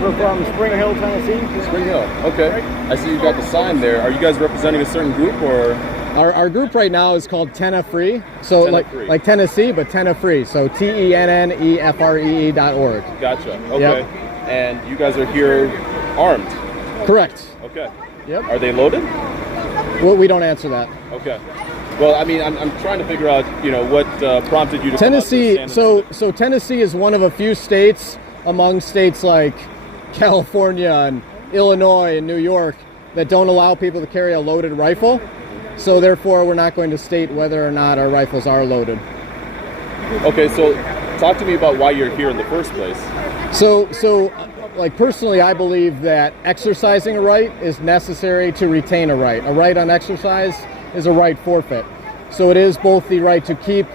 We're from Spring Hill, Tennessee. Spring Hill, okay. I see you got the sign there. Are you guys representing a certain group, or? Our group right now is called Tenna Free. So like Tennessee, but Tenna Free. So TENNEFREE.org. Gotcha. Okay. Yep. And you guys are here armed. Correct. Okay. Yep. Are they loaded? Well, we don't answer that. Okay. Well, I mean, I'm trying to figure out, what prompted you to Tennessee. come out to So Tennessee is one of a few states among states like California and Illinois and New York that don't allow people to carry a loaded rifle. So therefore, we're not going to state whether or not our rifles are loaded. Okay, so talk to me about why you're here in the first place. So like personally, I believe that exercising a right is necessary to retain a right. A right unexercised is a right forfeit. So it is both the right to keep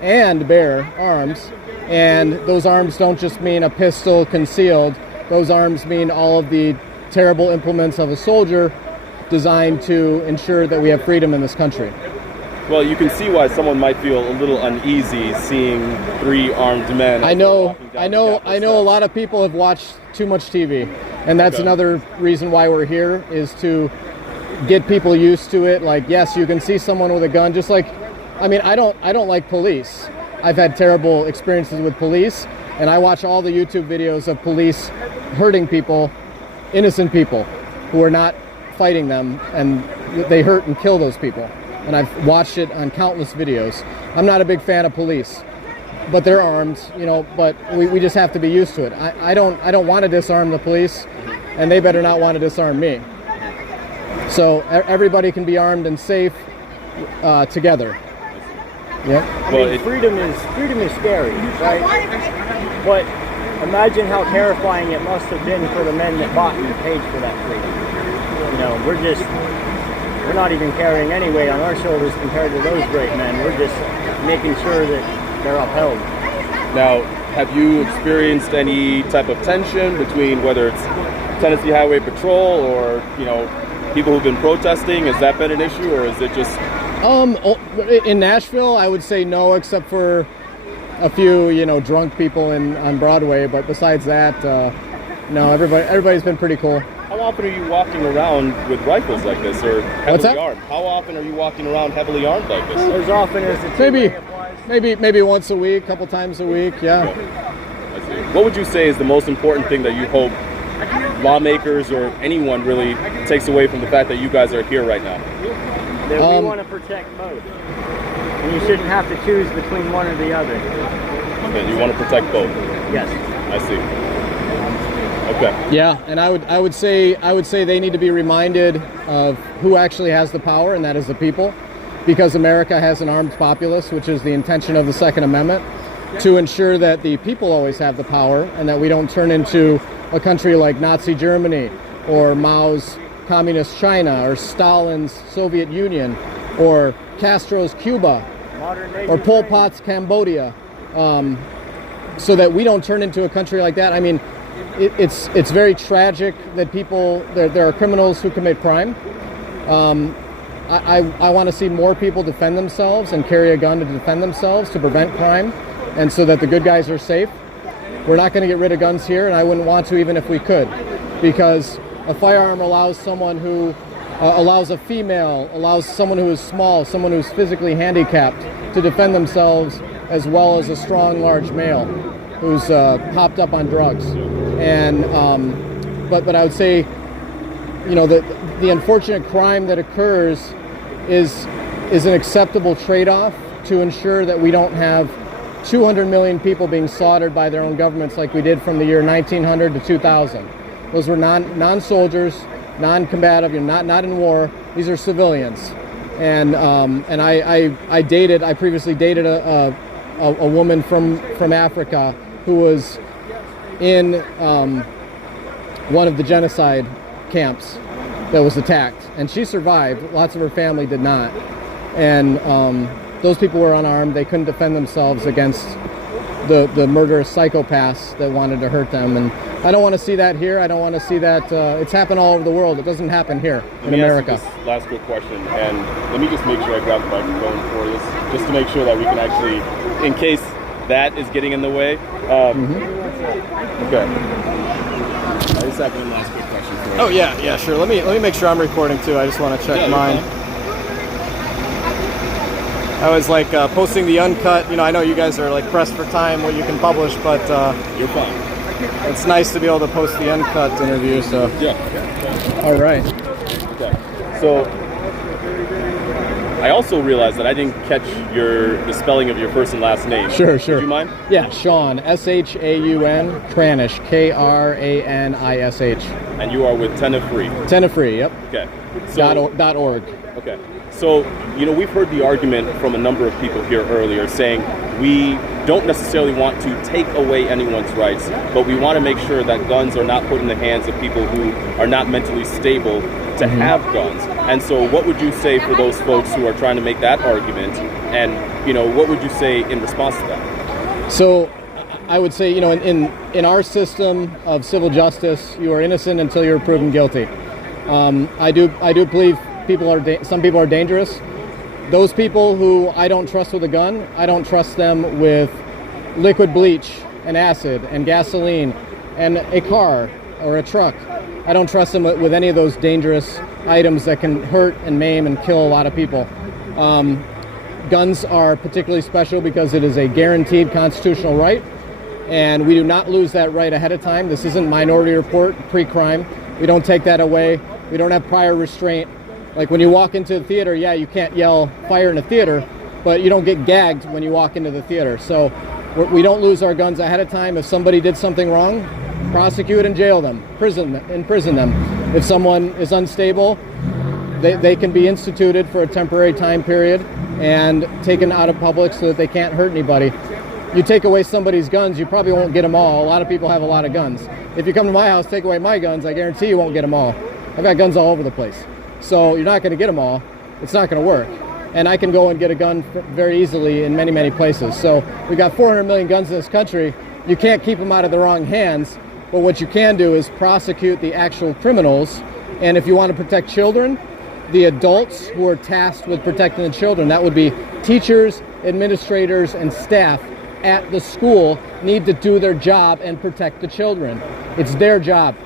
and bear arms, and those arms don't just mean a pistol concealed. Those arms mean all of the terrible implements of a soldier designed to ensure that we have freedom in this country. Well, you can see why someone might feel a little uneasy seeing 3 armed men. I know a lot of people have watched too much TV, and that's another reason why we're here, is to get people used to it. Like, yes, you can see someone with a gun, just like, I mean, I don't like police. I've had terrible experiences with police, and I watch all the YouTube videos of police hurting people, innocent people, who are not fighting them, and they hurt and kill those people. And I've watched it on countless videos. I'm not a big fan of police, but they're armed, but we just have to be used to it. I don't want to disarm the police, and they better not want to disarm me. So everybody can be armed and safe together. Yeah. I mean, freedom is scary, right? But imagine how terrifying it must have been for the men that bought and paid for that freedom. We're not even carrying any weight on our shoulders compared to those great men. We're just making sure that they're upheld. Now, have you experienced any type of tension between whether it's Tennessee Highway Patrol or, people who've been protesting? Has that been an issue, or is it just... In Nashville, I would say no, except for a few, drunk people on Broadway. But besides that, no, everybody's been pretty cool. How often are you walking around with rifles like this, or heavily armed? How often are you walking around heavily armed like this? As often as it's maybe once a week, couple times a week, yeah. I see. What would you say is the most important thing that you hope lawmakers or anyone really takes away from the fact that you guys are here right now? That we want to protect both, and you shouldn't have to choose between one or the other. Okay, you want to protect both. Yes. I see. Okay. Yeah, and I would say they need to be reminded of who actually has the power, and that is the people, because America has an armed populace, which is the intention of the Second Amendment, to ensure that the people always have the power, and that we don't turn into a country like Nazi Germany or Mao's Communist China or Stalin's Soviet Union or Castro's Cuba or Pol Pot's Cambodia, so that we don't turn into a country like that. I mean, it's very tragic that there are criminals who commit crime. I want to see more people defend themselves and carry a gun to defend themselves, to prevent crime, and so that the good guys are safe. We're not going to get rid of guns here, and I wouldn't want to even if we could, because a firearm allows someone who allows a female, allows someone who is small, someone who's physically handicapped to defend themselves, as well as a strong, large male who's hopped up on drugs. And but I would say, the unfortunate crime that occurs is an acceptable trade-off to ensure that we don't have 200 million people being slaughtered by their own governments like we did from the year 1900 to 2000. Those were non-soldiers, non-combative, not in war. These are civilians. And I previously dated a woman from Africa who was in one of the genocide camps that was attacked, and she survived. Lots of her family did not. And those people were unarmed. They couldn't defend themselves against the murderous psychopaths that wanted to hurt them. And I don't want to see that here. I don't want to see that. It's happened all over the world. It doesn't happen here in America. Ask you this last quick question, and let me just make sure I grab the microphone for this, just to make sure that we can actually, in case that is getting in the way. Okay. a second and last quick question for you. Oh yeah, sure. Let me make sure I'm recording too. I just want to check mine. I was like posting the uncut. You know, I know you guys are like pressed for time what you can publish, but You're fine. it's nice to be able to post the uncut interview. So Yeah. all right. Okay. So I also realized that I didn't catch the spelling of your first and last name. Sure. Would you mind? Yeah, Sean, Shaun, Kranish, Kranish. And you are with Tenafree. Tenafree, yep. Okay. So, .org. okay. So, we've heard the argument from a number of people here earlier saying we don't necessarily want to take away anyone's rights, but we want to make sure that guns are not put in the hands of people who are not mentally stable to have guns. And so what would you say for those folks who are trying to make that argument? And, what would you say in response to that? So I would say, in our system of civil justice, you are innocent until you're proven guilty. I do believe some people are dangerous. Those people who I don't trust with a gun, I don't trust them with liquid bleach and acid and gasoline and a car or a truck. I don't trust them with any of those dangerous items that can hurt and maim and kill a lot of people. Guns are particularly special because it is a guaranteed constitutional right, and we do not lose that right ahead of time. This isn't Minority Report pre-crime. We don't take that away. We don't have prior restraint. Like when you walk into the theater, yeah, you can't yell fire in a theater, but you don't get gagged when you walk into the theater. So we don't lose our guns ahead of time. If somebody did something wrong, prosecute and jail them, imprison them. If someone is unstable, they can be instituted for a temporary time period and taken out of public so that they can't hurt anybody. You take away somebody's guns, you probably won't get them all. A lot of people have a lot of guns. If you come to my house, take away my guns, I guarantee you won't get them all. I've got guns all over the place. So you're not going to get them all. It's not going to work. And I can go and get a gun very easily in many, many places. So we've got 400 million guns in this country. You can't keep them out of the wrong hands. But what you can do is prosecute the actual criminals. And if you want to protect children, the adults who are tasked with protecting the children, that would be teachers, administrators, and staff at the school, need to do their job and protect the children. It's their job.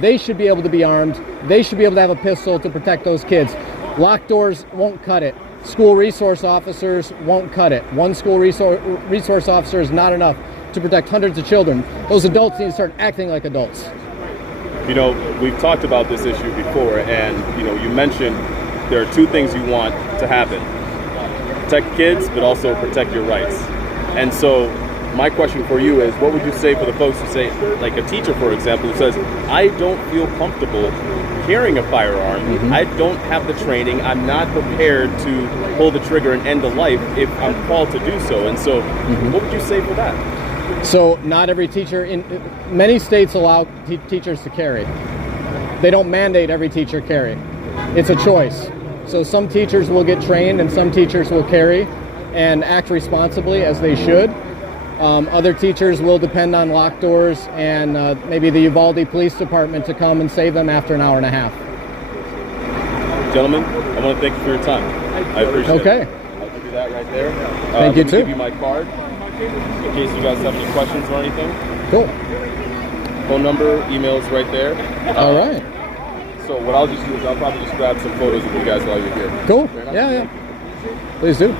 They should be able to be armed. They should be able to have a pistol to protect those kids. Locked doors won't cut it. School resource officers won't cut it. One school resource officer is not enough to protect hundreds of children. Those adults need to start acting like adults. We've talked about this issue before, and you mentioned there are two things you want to happen: protect kids, but also protect your rights. And so my question for you is, what would you say for the folks who say, like a teacher, for example, who says, I don't feel comfortable carrying a firearm, I don't have the training, I'm not prepared to pull the trigger and end a life if I'm called to do so. And so what would you say for that? So not every teacher, in many states allow teachers to carry. They don't mandate every teacher carry. It's a choice. So some teachers will get trained and some teachers will carry and act responsibly as they should. Other teachers will depend on locked doors and maybe the Uvalde Police Department to come and save them after an hour and a half. Gentlemen, I want to thank you for your time. I appreciate it. I'll give you that right there. Thank you too. I'll give you my card in case you guys have any questions or anything. Cool. Phone number, email's right there. All right. So what I'll just do is I'll probably just grab some photos of you guys while you're here. Cool. Yeah. Please do.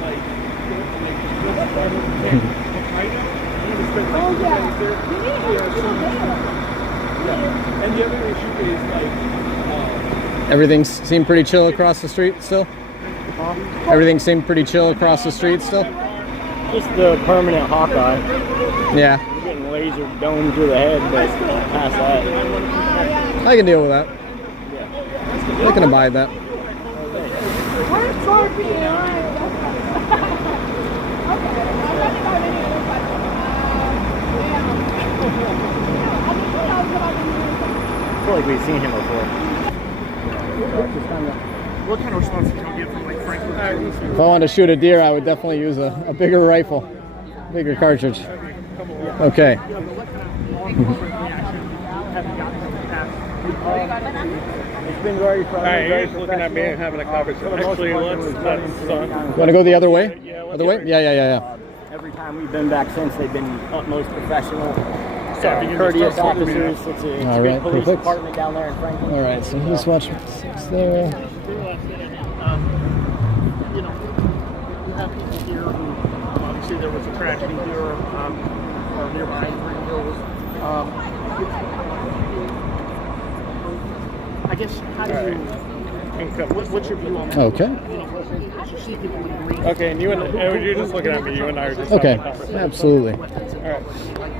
And the other issue is Everything seemed pretty chill across the street still? Everything seemed pretty chill across the street still? Just the permanent Hawkeye. Yeah. You're getting laser domed through the head, but past that. I can deal with that. I can abide that. I feel like we've seen him before. what kind of response did you get from like Franklin? If I wanted to shoot a deer, I would definitely use a bigger rifle, bigger cartridge. Okay. It's been very fun. You're just looking at me and having a conversation. Actually, let's son. Want to go the other way? Other way? Yeah. Every time we've been back since, they've been utmost professional. courteous officers. It's a All good right, police perfect. department down there in Franklin. All right, so he's watching 6 there. You know, you have people here who, obviously there was a tragedy here, or nearby in Green Hills. I guess, how do you, what's your view on that? Okay. You see people agree. Okay, and you're just looking at me. You and I are just Okay, having a conversation. absolutely. All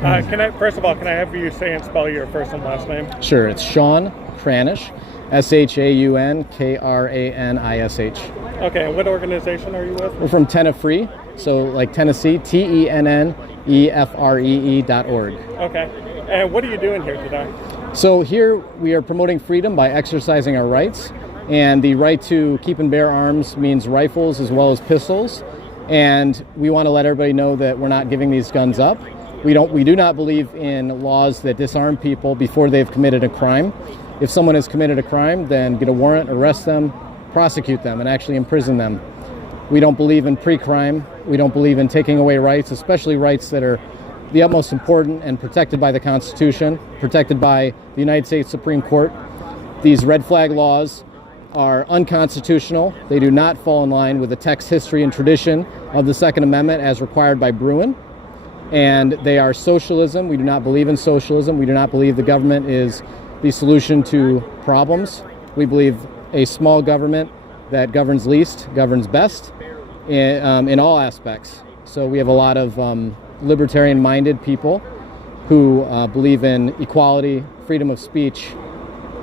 right. First of all, can I have you say and spell your first and last name? Sure, it's Sean Kranish, ShaunKranish. Okay, and what organization are you with? We're from Tennefree, so like Tennessee, TENNEFREE.org. Okay, and what are you doing here today? So here we are promoting freedom by exercising our rights, and the right to keep and bear arms means rifles as well as pistols, and we want to let everybody know that we're not giving these guns up. We do not believe in laws that disarm people before they've committed a crime. If someone has committed a crime, then get a warrant, arrest them, prosecute them, and actually imprison them. We don't believe in pre-crime. We don't believe in taking away rights, especially rights that are the utmost important and protected by the Constitution, protected by the United States Supreme Court. These red flag laws are unconstitutional. They do not fall in line with the text, history, and tradition of the Second Amendment as required by Bruin. And they are socialism. We do not believe in socialism. We do not believe the government is the solution to problems. We believe a small government that governs least governs best in all aspects. So we have a lot of libertarian-minded people who believe in equality, freedom of speech,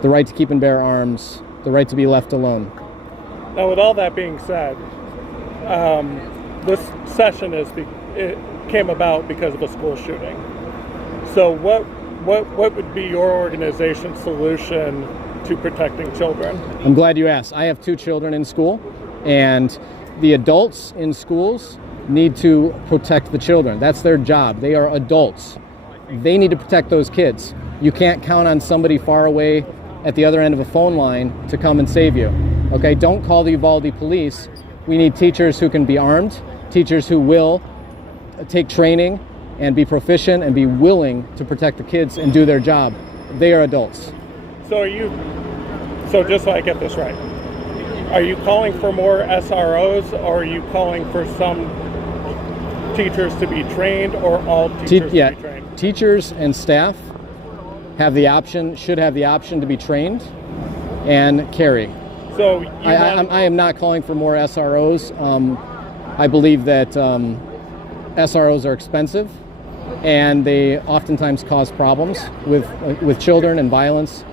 the right to keep and bear arms, the right to be left alone. Now, with all that being said, this session came about because of a school shooting. So what would be your organization's solution to protecting children? I'm glad you asked. I have 2 children in school, and the adults in schools need to protect the children. That's their job. They are adults. They need to protect those kids. You can't count on somebody far away at the other end of a phone line to come and save you. Okay, don't call the Uvalde police. We need teachers who can be armed, teachers who will take training and be proficient and be willing to protect the kids and do their job. They are adults. So just so I get this right, are you calling for more SROs, or are you calling for some teachers to be trained, or all teachers to be trained? Teachers and staff should have the option to be trained and carry. So I am not calling for more SROs. I believe that SROs are expensive, and they oftentimes cause problems with children and violence,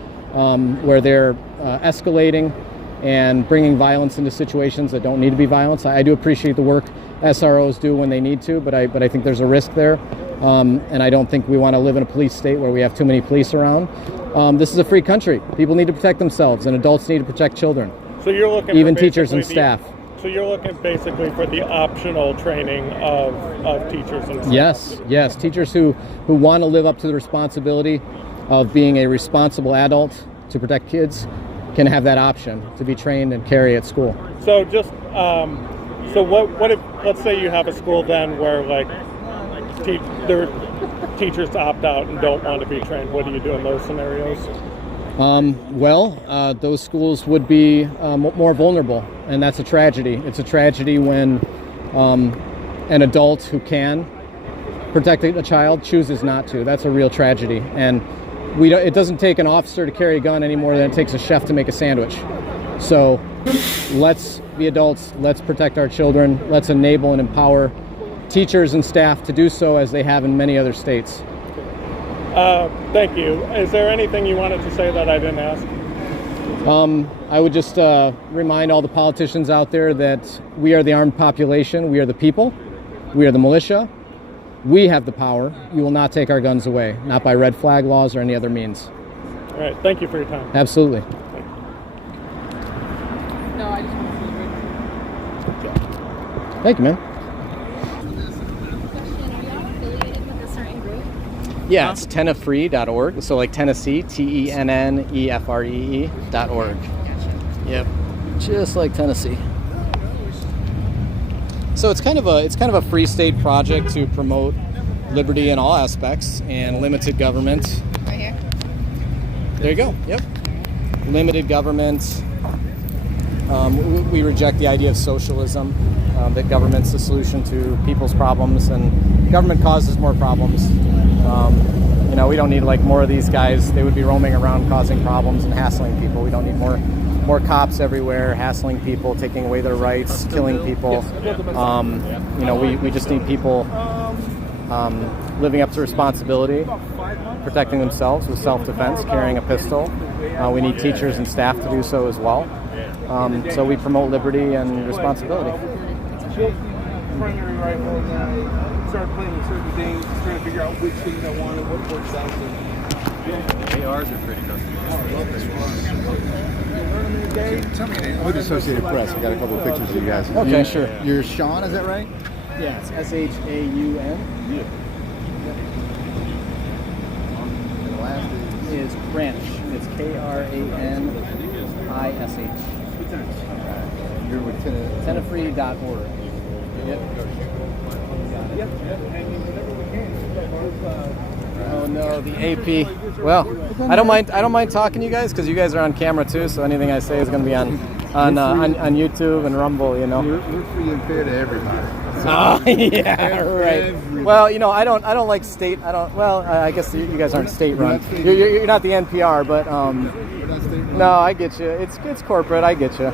where they're escalating and bringing violence into situations that don't need to be violence. I do appreciate the work SROs do when they need to, but I think there's a risk there, and I don't think we want to live in a police state where we have too many police around. This is a free country. People need to protect themselves, and adults need to protect children. So you're looking even for teachers and staff. So you're looking basically for the optional training of teachers and staff. Yes. Teachers who want to live up to the responsibility of being a responsible adult to protect kids can have that option to be trained and carry at school. So just what if, let's say you have a school then where like their teachers opt out and don't want to be trained. What do you do in those scenarios? Those schools would be more vulnerable, and that's a tragedy. It's a tragedy when an adult who can protect a child chooses not to. That's a real tragedy, and it doesn't take an officer to carry a gun any more than it takes a chef to make a sandwich. So let's be adults. Let's protect our children. Let's enable and empower teachers and staff to do so as they have in many other states. Thank you. Is there anything you wanted to say that I didn't ask? I would just remind all the politicians out there that we are the armed population. We are the people. We are the militia. We have the power. You will not take our guns away, not by red flag laws or any other means. All right. Thank you for your time. Absolutely. No, I just want to see Thank you, man. Question, are y'all affiliated with a certain group? Yeah, it's Tennefree.org. So like Tennessee, TENNEFREE.org. Yep, just like Tennessee. So it's kind of a free state project to promote liberty in all aspects and limited government. Right here. There you go. Yep. Limited government. We reject the idea of socialism, that government's the solution to people's problems, and government causes more problems. You know, we don't need like more of these guys. They would be roaming around causing problems and hassling people. We don't need more cops everywhere, hassling people, taking away their rights, killing people. You know, we just need people living up to responsibility, protecting themselves with self-defense, carrying a pistol. We need teachers and staff to do so as well. So we promote liberty and responsibility. Primary rifle guy started playing with certain things, trying to figure out which things I wanted, what works out. ARs are pretty custom. Tell me, with the Associated Press, we got a couple of pictures of you guys. Okay, sure. You're Sean, is that right? Yeah, it's S-H-A-U-N. Yeah. And the last Is Kranish. It's K-R-A-N-I-S-H. you're with Tenafree.org. Yep. Oh no, the AP. Well, I don't mind talking to you guys because you guys are on camera too. So anything I say is going to be on YouTube and Rumble. You know. We're free and fair to everybody. Oh yeah, right. Well, you know, I don't like state. I guess you guys aren't state run. You're not the NPR, but no, I get you. It's corporate. I get you.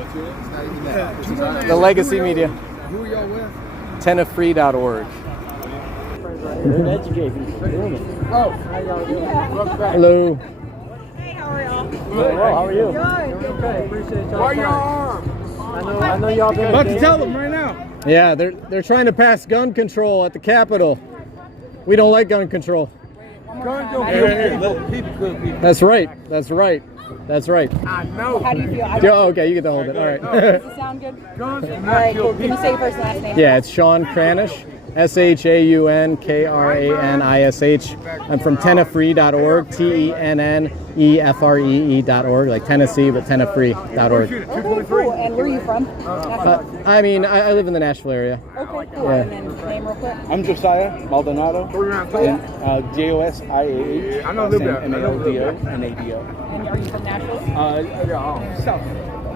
The legacy media. Who are y'all with? Tenafree.org. Good education. Oh, how y'all doing? Hello. Hey, how are y'all? Well, how are you? Good. Okay, appreciate y'all. Why your arm? I know y'all been About to tell them right now. Yeah, they're trying to pass gun control at the Capitol. We don't like gun control. Guns don't kill people. People kill people. That's right. That's right. That's right. I know. How do you feel? Yeah, okay, you get to hold it. All right. Does it sound good? Guns do All not right, kill cool. Can people. you say your first and last name? Yeah, it's Sean Kranish. S-H-A-U-N-K-R-A-N-I-S-H. I'm from Tenafree.org. T-E-N-N-E-F-R-E-E.org. Like Tennessee, but Tenafree.org. Okay, cool. And where are you from? I mean, I live in the Nashville area. Okay, cool. Yeah. And then name real quick. I'm Josiah Maldonado, and Josiah, I know a little bit. Maldo, And are you from Nashville? South.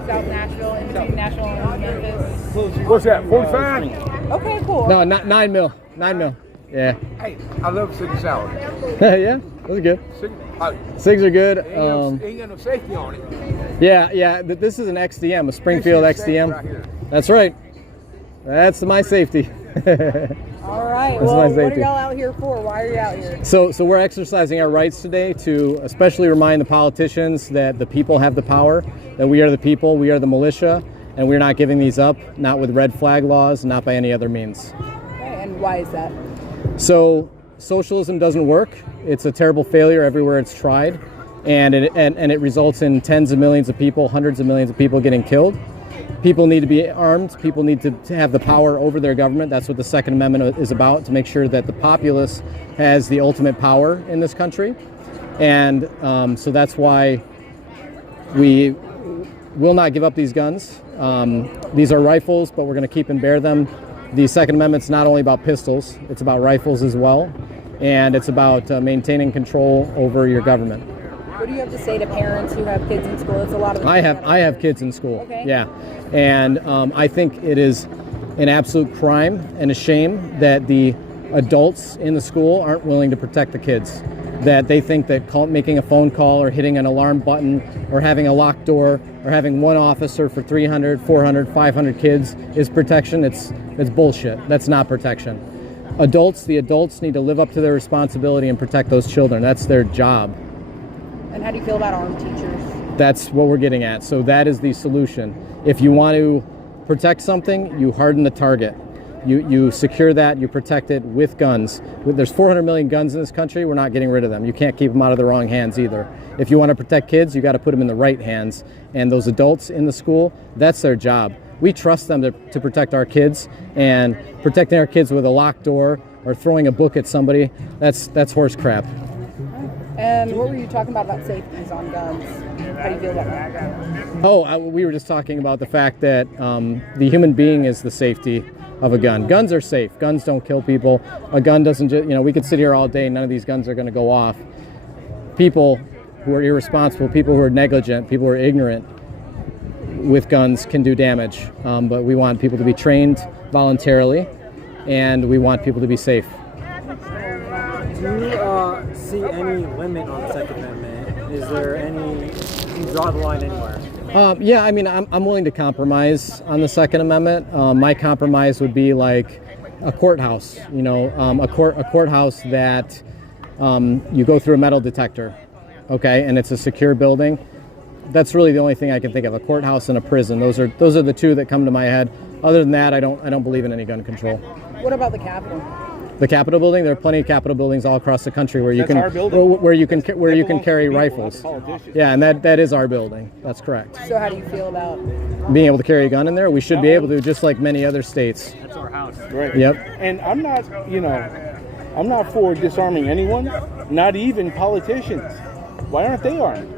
South Nashville, in between Nashville and Memphis. What's that? 45? Okay, cool. No, not 9 mil. 9 mil. Yeah. Hey, I love City Salad. Yeah, those are good. SIGs are good. Ain't got no safety on it. Yeah. This is an XDM, a Springfield XDM. That's right. That's my safety. All right. That's Well, my what are safety. y'all out here for? Why are you out here? So we're exercising our rights today to especially remind the politicians that the people have the power, that we are the people, we are the militia, and we're not giving these up, not with red flag laws, not by any other means. Okay, and why is that? So socialism doesn't work. It's a terrible failure everywhere it's tried, and it results in tens of millions of people, hundreds of millions of people getting killed. People need to be armed. People need to have the power over their government. That's what the Second Amendment is about, to make sure that the populace has the ultimate power in this country. And so that's why we will not give up these guns. These are rifles, but we're going to keep and bear them. The Second Amendment's not only about pistols, it's about rifles as well. And it's about maintaining control over your government. What do you have to say to parents who have kids in school? It's a lot of. I have kids in school. Okay. Yeah, and I think it is an absolute crime and a shame that the adults in the school aren't willing to protect the kids. That they think that making a phone call or hitting an alarm button or having a locked door or having one officer for 300, 400, 500 kids is protection. It's bullshit. That's not protection. The adults need to live up to their responsibility and protect those children. That's their job. And how do you feel about armed teachers? That's what we're getting at. So that is the solution. If you want to protect something, you harden the target. You secure that, you protect it with guns. There's 400 million guns in this country. We're not getting rid of them. You can't keep them out of the wrong hands either. If you want to protect kids, you got to put them in the right hands. And those adults in the school, that's their job. We trust them to protect our kids, and protecting our kids with a locked door or throwing a book at somebody, that's horse crap. And what were you talking about safeties on guns? How do you feel about that? We were just talking about the fact that the human being is the safety of a gun. Guns are safe. Guns don't kill people. A gun doesn't just, we could sit here all day, none of these guns are going to go off. People who are irresponsible, people who are negligent, people who are ignorant with guns can do damage. But we want people to be trained voluntarily, and we want people to be safe. Do you see any limit on the Second Amendment? Is there any, do you draw the line anywhere? Yeah, I mean, I'm willing to compromise on the Second Amendment. My compromise would be like a courthouse, a courthouse that you go through a metal detector, okay, and it's a secure building. That's really the only thing I can think of, a courthouse and a prison. Those are the two that come to my head. Other than that, I don't believe in any gun control. What about the Capitol? The Capitol building, there are plenty of Capitol buildings all across the country where you can carry rifles. Yeah, and that is our building. That's correct. So how do you feel about being able to carry a gun in there? We should be able to, just like many other states. That's our house. Right. Yep. And I'm not for disarming anyone, not even politicians. Why aren't they armed?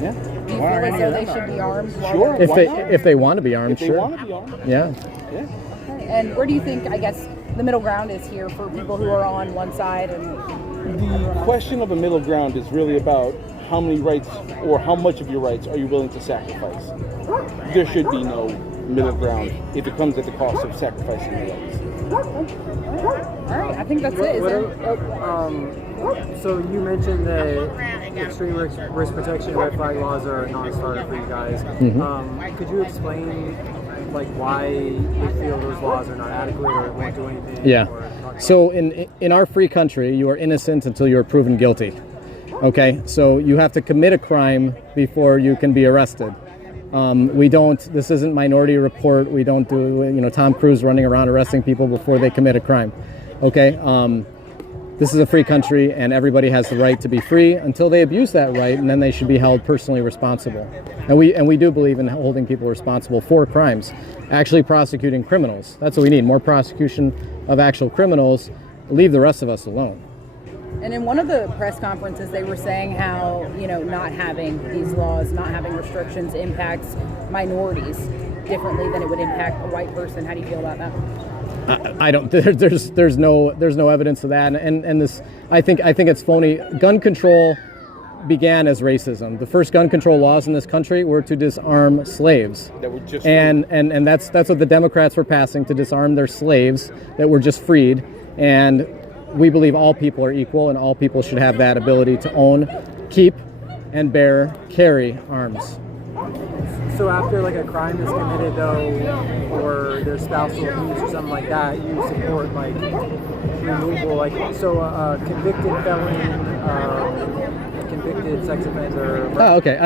Yeah. do you feel as though they should be armed? Sure. If they want to be armed, If they sure. want to be armed. Yeah. Yeah. And where do you think, I guess, the middle ground is here for people who are on one side? And The question of a middle ground is really about how many rights or how much of your rights are you willing to sacrifice. There should be no middle ground if it comes at the cost of sacrificing your rights. all right, I think that's it. Is there, So you mentioned that extreme risk protection red flag laws are a non-starter for you guys. Could you explain why you feel those laws are not adequate or won't do anything? Yeah. So in our free country, you are innocent until you are proven guilty. Okay. So you have to commit a crime before you can be arrested. This isn't Minority Report. We don't do, Tom Cruise running around arresting people before they commit a crime. Okay. This is a free country, and everybody has the right to be free until they abuse that right, and then they should be held personally responsible. And we do believe in holding people responsible for crimes, actually prosecuting criminals. That's what we need, more prosecution of actual criminals. Leave the rest of us alone. and in one of the press conferences, they were saying how, not having these laws, not having restrictions impacts minorities differently than it would impact a white person. How do you feel about that? I don't. There's no evidence of that, and this. I think it's phony. Gun control began as racism. The first gun control laws in this country were to disarm slaves, That were just and that's what the Democrats were passing, to disarm their slaves that were just freed. And we believe all people are equal, and all people should have that ability to own, keep, and carry arms. So after a crime is committed though, or there's spousal abuse or something like that, you support removal, so a convicted felon, convicted sex offender. Oh, okay.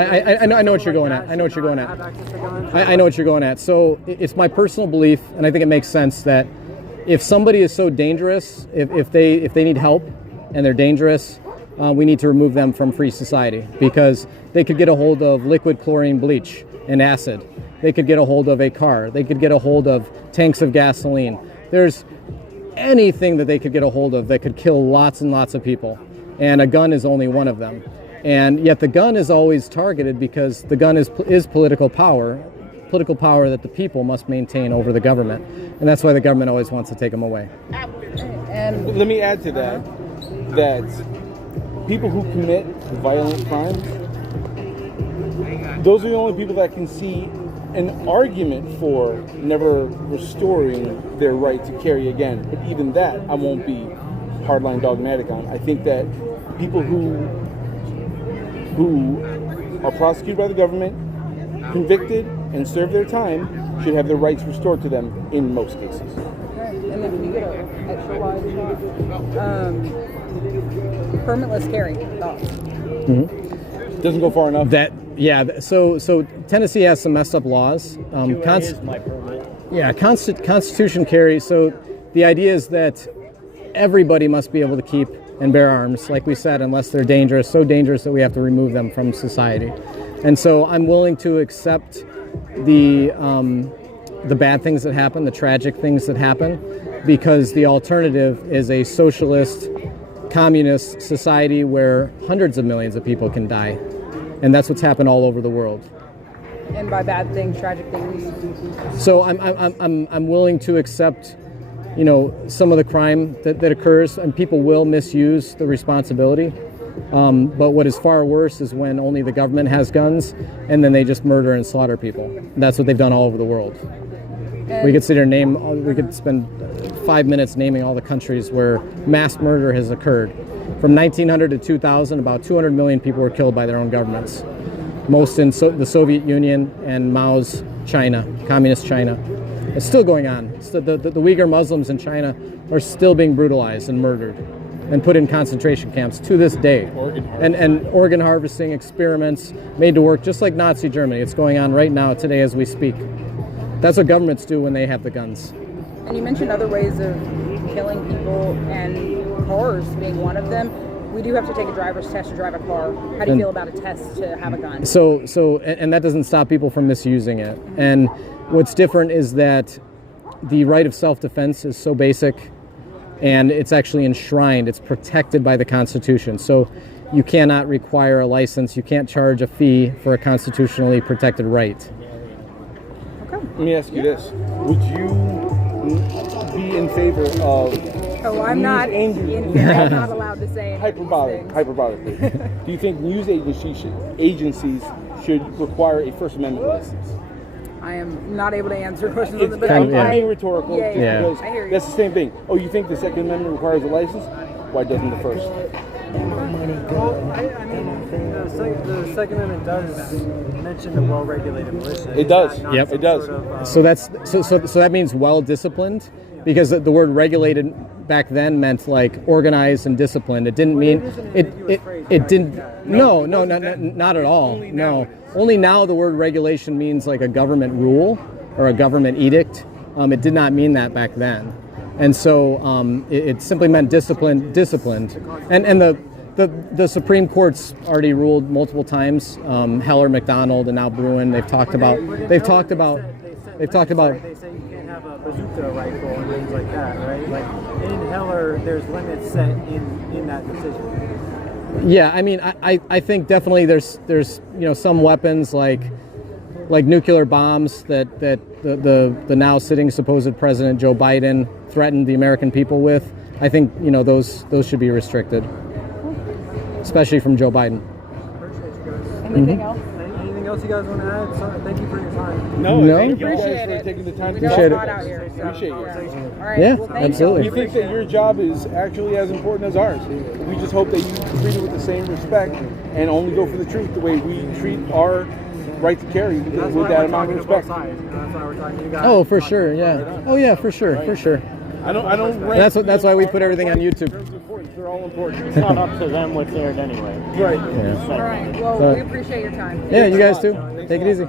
I know what you're going at. I know what you're going at. I know what you're going at. So it's my personal belief, and I think it makes sense that if somebody is so dangerous, if they need help and they're dangerous, we need to remove them from free society, because they could get a hold of liquid chlorine bleach and acid. They could get a hold of a car. They could get a hold of tanks of gasoline. There's anything that they could get a hold of that could kill lots and lots of people. And a gun is only one of them. And yet the gun is always targeted because the gun is political power that the people must maintain over the government. And that's why the government always wants to take them away. And let me add to that people who commit violent crimes, those are the only people that can see an argument for never restoring their right to carry again. But even that, I won't be hardline dogmatic on. I think that people who are prosecuted by the government, convicted, and serve their time should have their rights restored to them in most cases. And then can you get an extra wide? Permitless carry thoughts. Doesn't go far enough. So Tennessee has some messed up laws. is my permit. Yeah, Constitution carry. So the idea is that everybody must be able to keep and bear arms, like we said, unless they're dangerous, so dangerous that we have to remove them from society. And so I'm willing to accept the bad things that happen, the tragic things that happen, because the alternative is a socialist, communist society where hundreds of millions of people can die. And that's what's happened all over the world. And by bad things, tragic things. So I'm willing to accept, some of the crime that occurs, and people will misuse the responsibility. But what is far worse is when only the government has guns, and then they just murder and slaughter people. That's what they've done all over the world. We could sit here and we could spend 5 minutes naming all the countries where mass murder has occurred. From 1900 to 2000, about 200 million people were killed by their own governments. Most in the Soviet Union and Mao's China, communist China. It's still going on. The Uyghur Muslims in China are still being brutalized and murdered and put in concentration camps to this day. And organ harvesting experiments made to work just like Nazi Germany. It's going on right now, today as we speak. That's what governments do when they have the guns. And you mentioned other ways of killing people, and cars being one of them. We do have to take a driver's test to drive a car. How do you feel about a test to have a gun? And that doesn't stop people from misusing it. And what's different is that the right of self-defense is so basic, and it's actually enshrined. It's protected by the Constitution. So you cannot require a license. You can't charge a fee for a constitutionally protected right. Let me ask you this. Would you be in favor of I'm not allowed to say hyperbolically. Do you think news agencies should require a First Amendment license? I am not able to answer questions. I'm being rhetorical because I hear you. that's the same thing. Oh, you think the Second Amendment requires a license? Why doesn't the First? Well, I mean, the Second Amendment does mention the well-regulated militia. It does. Yep, it does. So that means well-disciplined, because the word regulated back then meant like organized and disciplined. It didn't mean it didn't. No, not at all. No, only now the word regulation means like a government rule or a government edict. It did not mean that back then. And so it simply meant disciplined. And the Supreme Court's already ruled multiple times. Heller, McDonald, and now Bruin. They've talked about. They say you can't have a bazooka rifle and things like that, right? Like in Heller, there's limits set in that decision. Yeah, I mean, I think definitely there's some weapons like nuclear bombs that the now sitting supposed President Joe Biden threatened the American people with. I think those should be restricted, especially from Joe Biden. Anything else? Anything else you guys want to add? So, thank you for your time. No, thank you Appreciate guys it. for taking the time We to know talk it's to hot us. out here. So, Appreciate it. All right. Yeah, well, thank absolutely. We think that your job is actually as important as ours. We just hope that you treat it with the same respect and only go for the truth the way we treat our right to carry with that amount of respect. That's why we're talking to you guys. Oh, for sure, yeah. Oh, yeah, for sure. I don't. That's why we put everything on YouTube. They're all important. It's not up to them what's aired anyway. Right. Yeah. All right. Well, we appreciate your time. Yeah, you guys too. Take it easy.